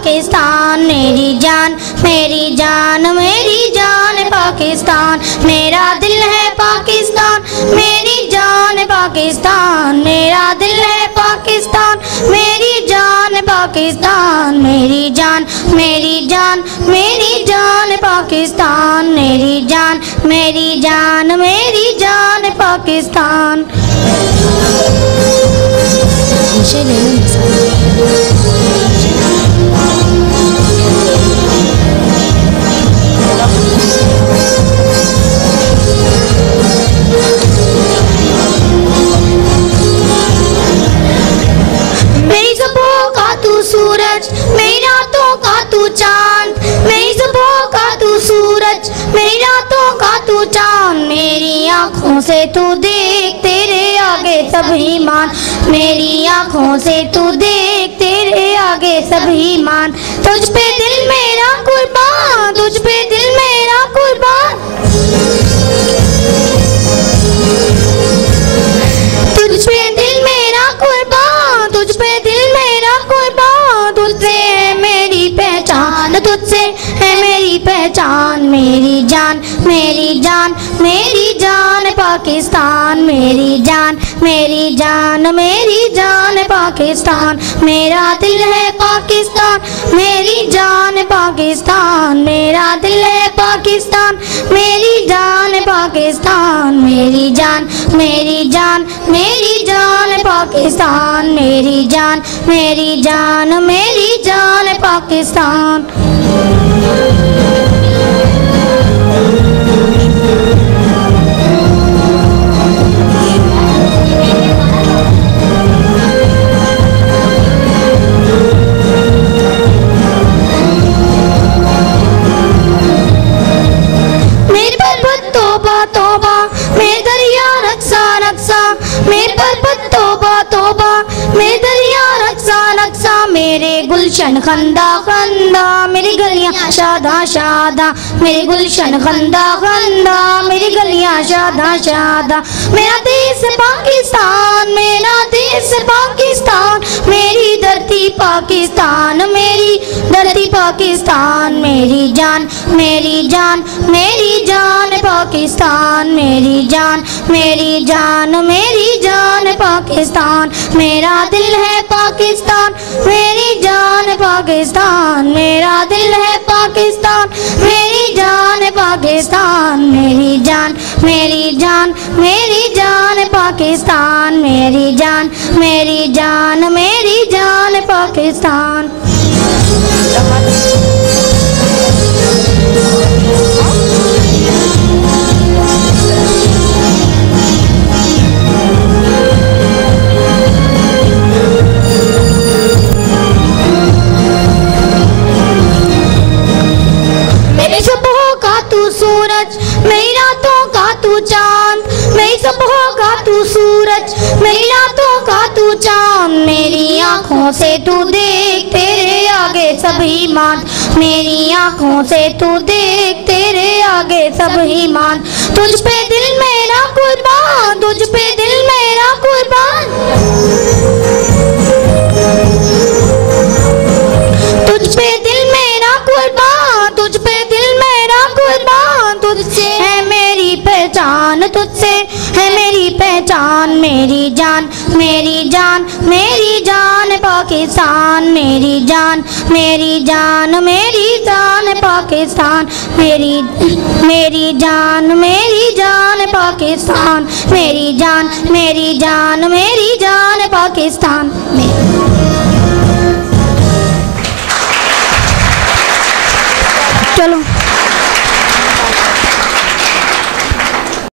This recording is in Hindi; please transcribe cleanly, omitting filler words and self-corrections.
पाकिस्तान मेरी जान मेरी जान मेरी जान पाकिस्तान, मेरा दिल है पाकिस्तान मेरी जान पाकिस्तान, मेरा दिल है पाकिस्तान मेरी जान पाकिस्तान, मेरी जान मेरी जान मेरी जान पाकिस्तान, मेरी जान मेरी जान मेरी जान पाकिस्तान। मेरी ज़ुबां का तू सूरज, मेरी रातों का तू चांद, मेरी ज़ुबां का तू सूरज, मेरी रातों का तू चांद, मेरी आँखों से तू देख तेरे आगे सभी मान, मेरी आँखों से तू देख तेरे आगे सभी मान, तुझ पे दिल मेरा कुर्बान, तुझ पे दिल मेरा कुर्बान, तुझ पे दिल मेरा कुर्बान, तुझ पे दिल मेरा कुर्बान, तुझसे है मेरी पहचान, तुझसे है मेरी पहचान, मेरी जान मेरी जान मेरी जान पाकिस्तान, मेरी जान मेरी जान मेरी जान पाकिस्तान, मेरा दिल है पाकिस्तान मेरी जान पाकिस्तान, मेरा दिल है पाकिस्तान मेरी जान पाकिस्तान, मेरी जान मेरी जान मेरी जान पाकिस्तान, मेरी जान मेरी जान मेरी जान पाकिस्तान। मेरे पर तौबा तौबा, मेरे दरिया रक्सा रक्सा, मेरे पर तौबा तौबा, मेरे दरिया रक्सा रक्सा, मेरे गुलशन खंदा खंदा, मेरी गलियां शादा शादा, मेरे गुलशन खंदा खंदा, मेरी गलियां शादा शादा, मेरा देश पाकिस्तान, मेरा देश पाकिस्तान, मेरी धरती पाकिस्तान, मेरी धरती पाकिस्तान, मेरी जान मेरी जान मेरी जान पाकिस्तान, मेरी जान मेरी जान मेरी जान पाकिस्तान, मेरा दिल है पाकिस्तान मेरी जान पाकिस्तान, मेरा दिल है पाकिस्तान मेरी जान पाकिस्तान, मेरी जान मेरी जान मेरी जान पाकिस्तान, मेरी जान मेरी जान मेरी जान पाकिस्तान। मेरी सुबह का तू सूरज, मेरी रातों का तू चांद, मेरी सुबह का तू सूरज, मेरी रातों का तू चांद, मेरी आँखों से तू देख तेरे आगे सभी मान, मेरी आँखों से तू देख तेरे आगे सभी मान, तुझ पे दिल मेरा कुर्बान, तुझ पे दिल मेरा कुर्बान, तुझ पे दिल मेरा कुर्बान, तुझ पे दिल मेरा कुर्बान, तुझसे है मेरी पहचान, तुझसे है मेरी पहचान, मेरी जान मेरी जान मेरी जान पाकिस्तान, मेरी जान मेरी जान मेरी जान पाकिस्तान, मेरी मेरी जान मेरी जान पाकिस्तान, मेरी जान मेरी जान मेरी जान पाकिस्तान।